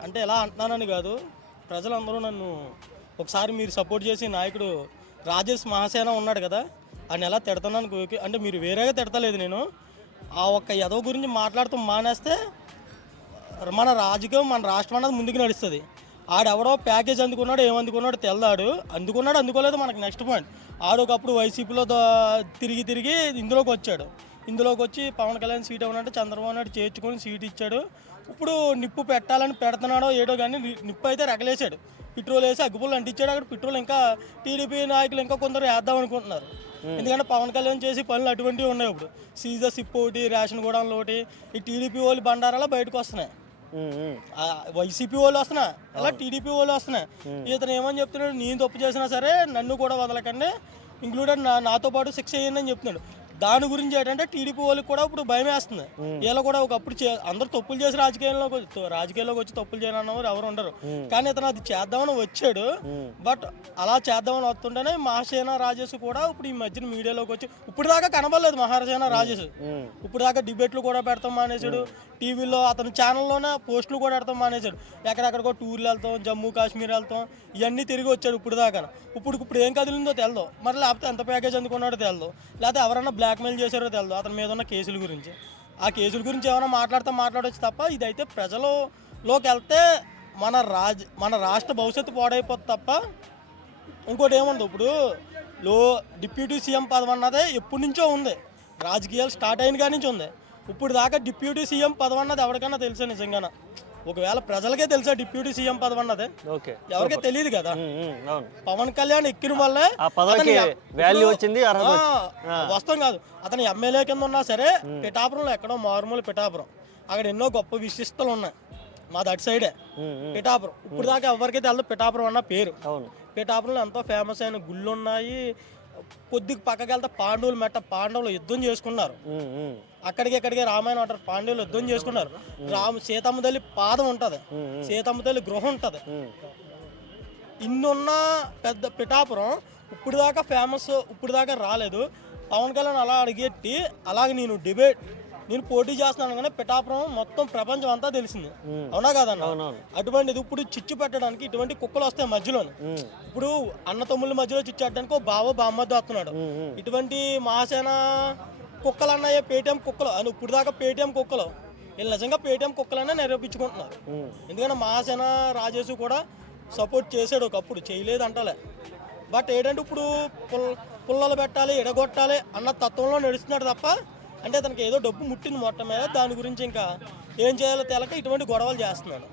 అంటే ఎలా అంటున్నానని కాదు, ప్రజలందరూ నన్ను ఒకసారి మీరు సపోర్ట్ చేసి నాయకుడు రాజేష్ మహాసేన ఉన్నాడు కదా, ఆయన ఎలా తిడతానని అంటే మీరు వేరేగా తిడతలేదు. నేను ఆ ఒక్క ఎదవ గురించి మాట్లాడుతూ మానేస్తే మన రాజకీయం మన రాష్ట్రం అన్నది ముందుకు నడుస్తుంది. ఆడెవడో ప్యాకేజ్ అందుకున్నాడు, ఏమందుకున్నాడు తెల్లాడు, అందుకున్నాడు అందుకోలేదు మనకు నెక్స్ట్ పాయింట్. ఆడొకప్పుడు వైసీపీలో తిరిగి తిరిగి ఇందులోకి వచ్చాడు. ఇందులోకి వచ్చి పవన్ కళ్యాణ్ సీట్ ఇవ్వనంటే చంద్రబాబు నాయుడు చేర్చుకొని సీట్ ఇచ్చాడు. ఇప్పుడు నిప్పు పెట్టాలని పెడుతున్నాడో ఏడో కానీ నిప్పు అయితే రగలేసాడు. పెట్రోల్ వేసి అగ్గిపుల్లు అంటించాడు. అక్కడ పెట్రోల్ ఇంకా టీడీపీ నాయకులు ఇంకా కొందరు వేద్దాం అనుకుంటున్నారు. ఎందుకంటే పవన్ కళ్యాణ్ చేసి పనులు అటువంటివి ఉన్నాయి. ఇప్పుడు సీజర్ సిప్ ఒకటి, రేషన్ గోడౌన్లు ఒకటి, ఈ టీడీపీ వాళ్ళు బండారాలు బయటకు వస్తున్నాయి. వైసీపీ వాళ్ళు వస్తున్నా, అలా టీడీపీ వాళ్ళు వస్తున్నాయి. ఇతను ఏమని చెప్తున్నాడు, నేను తప్పు చేసినా సరే నన్ను కూడా వదలకండి, ఇంక్లూడెడ్ నాతో పాటు శిక్ష చేయండి అని చెప్తున్నాడు. దాని గురించి ఏంటంటే టీడీపీ వాళ్ళకి కూడా ఇప్పుడు భయం వేస్తుంది. వీళ్ళు కూడా ఒకప్పుడు అందరూ తప్పులు చేసి రాజకీయాల్లోకి వచ్చి తప్పులు చేయాలన్నవారు ఎవరు ఉండరు. కానీ ఇతను అది చేద్దామని వచ్చాడు. బట్ అలా చేద్దామని వస్తుంటేనే మహాసేన రాజేష్ కూడా ఇప్పుడు ఈ మధ్యన మీడియాలోకి వచ్చి ఇప్పుడు దాకా కనబడలేదు మహాసేన రాజేష్. ఇప్పుడు దాకా డిబేట్లు కూడా పెడతాం మానేశాడు. టీవీలో అతని ఛానల్లోనే పోస్టులు కూడా పెడతాం మానేశాడు. ఎక్కడెక్కడికో టూర్లు వెళ్తాం, జమ్మూ కాశ్మీర్ వెళ్తాం, ఇవన్నీ తిరిగి వచ్చాడు ఇప్పుడు దాకా. ఇప్పుడు ఏం కదిలిందో తెలదు. మరి లేకపోతే ఎంత ప్యాకేజ్ అందుకున్నాడో తెలదు, లేకపోతే ఎవరన్నా బ్లాక్మెయిల్ చేశారో తెలదు అతని మీద ఉన్న కేసుల గురించి. ఆ కేసుల గురించి ఏమైనా మాట్లాడవచ్చు తప్ప ఇదైతే ప్రజలలోకి వెళ్తే మన రాష్ట్ర భవిష్యత్తు పాడైపోతుంది తప్ప ఇంకోటి ఏముండదు. ఇప్పుడు డిప్యూటీ సీఎం పదవి అన్నదే ఎప్పటి నుంచో ఉంది, రాజకీయాలు స్టార్ట్ అయిన కాడి నుంచి ఉంది. ఇప్పుడు దాకా డిప్యూటీ సీఎం పదవి అన్నది ఎవరికైనా తెలుసా? నిజంగానే ఒకవేళ ప్రజలకే తెలుసా డిప్యూటీ సీఎం పదవి అన్నది? ఎవరికీ తెలియదు కదా. పవన్ కళ్యాణ్ ఎక్కిన వల్లే వస్తాం కాదు. అతను ఎమ్మెల్యే కింద ఉన్నా సరే పిఠాపురంలో ఎక్కడో మారుమూల పిఠాపురం, అక్కడ ఎన్నో గొప్ప విశిష్టలు ఉన్నాయి. మాది అటు సైడే పిఠాపురం. ఇప్పుడు దాకా ఎవరికైతే తెలదు పిఠాపురం అన్న పేరు. పిఠాపురంలో ఎంతో ఫేమస్ అయిన గుళ్ళు ఉన్నాయి. కొద్దిగా పక్కకి వెళ్తే పాండవులు యుద్ధం చేసుకున్నారు. అక్కడికి రామాయణం అంటారు. పాండవులు యుద్ధం చేసుకున్నారు. సీతమ్మ తల్లి పాదం ఉంటది, సీతమ్మ తల్లి గృహం ఉంటది. ఇన్నున్న పెద్ద పిఠాపురం ఇప్పుడు దాకా ఫేమస్, ఇప్పుడు దాకా రాలేదు. పవన్ కళ్యాణ్ అలా అడిగెట్టి అలాగే నేను పోటీ చేస్తున్నాను కానీ పిఠాపురం మొత్తం ప్రపంచం అంతా తెలిసింది. అవునా కాదన్న? అటువంటిది ఇప్పుడు చిచ్చు పెట్టడానికి ఇటువంటి కుక్కలు వస్తాయి మధ్యలో. ఇప్పుడు అన్న తమ్ముళ్ళ మధ్యలో చిచ్చు పెట్టడానికి ఒక బామ్మద్దు వస్తున్నాడు. ఇటువంటి మహాసేన కుక్కలు అన్నాయే పేటీఎం కుక్కలు అని ఇప్పుడు దాకా పేటీఎం కుక్కలు వీళ్ళు నిజంగా పేటీఎం కుక్కలనే నిరూపించుకుంటున్నారు. ఎందుకంటే మహాసేన రాజేష్ కూడా సపోర్ట్ చేశాడు, ఒకప్పుడు చేయలేదు అంటలే. బట్ ఏంటంటే ఇప్పుడు పుల్లలు పెట్టాలి, ఎడగొట్టాలి అన్న తత్వంలో నడుస్తున్నాడు తప్ప అంటే తనకి ఏదో డబ్బు ముట్టింది మొత్తం మీద, దాని గురించి ఇంకా ఏం చేయాలో తెలక ఇటువంటి గొడవలు చేస్తున్నాడు.